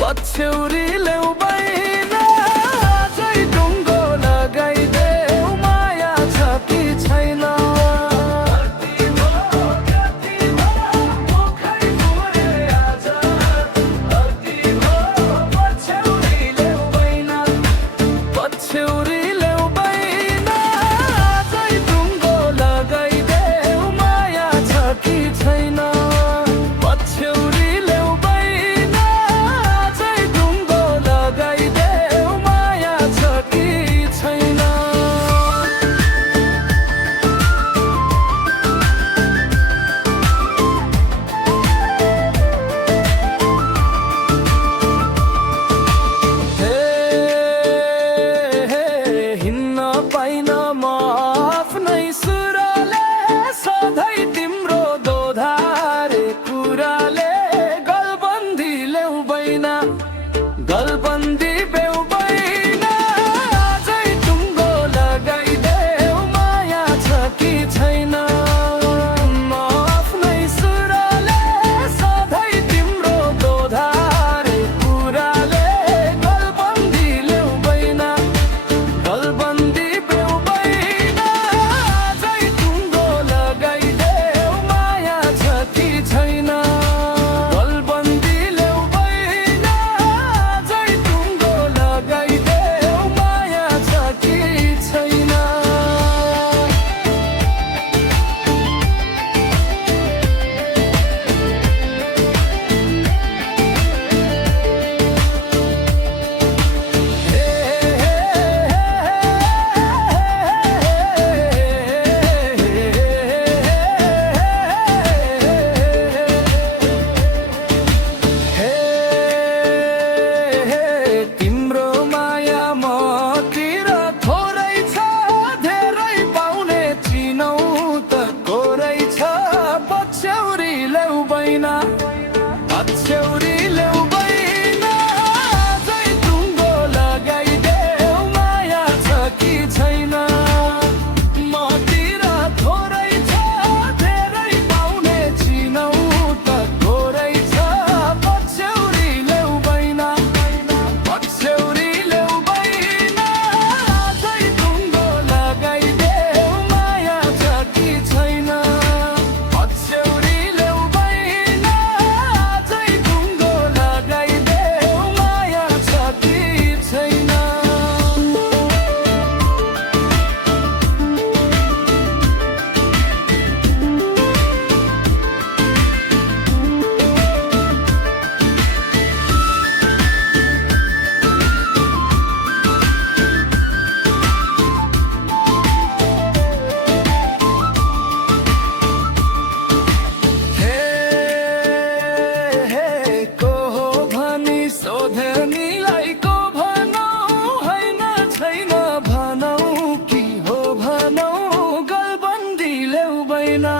पछ्यौरीलेउ बैना आजै टुङ्गो लगाइदेऊ माया छ कि छैन। पछ्यौरीलेउ बैना आजै टुङ्गो लगाइदेऊ माया छ कि छैन। गलबन्दी बेउ बैना आजै टुङ्गो लगाइदेऊ माया छ कि छैन। म आफ्नै सुरले सधैँ तिम्रो दोधारे कुराले गलबन्दी लेउ बैना। गलबन्दी बेउ बैना आजै टुङ्गो लगाइदेऊ माया छ कि छैन। पछ्यौरीलेउ बैना आजै टुङ्गो लगाइदेऊ माया छ कि छैन। मतिर थोरै छ धेरै पाउने चिनौ त थोरै छ। पछ्यौरीलेउ बैना पछ्यौरीलेउ बैना आजै टुङ्गो लगाइदेऊ माया छ कि छैन। ना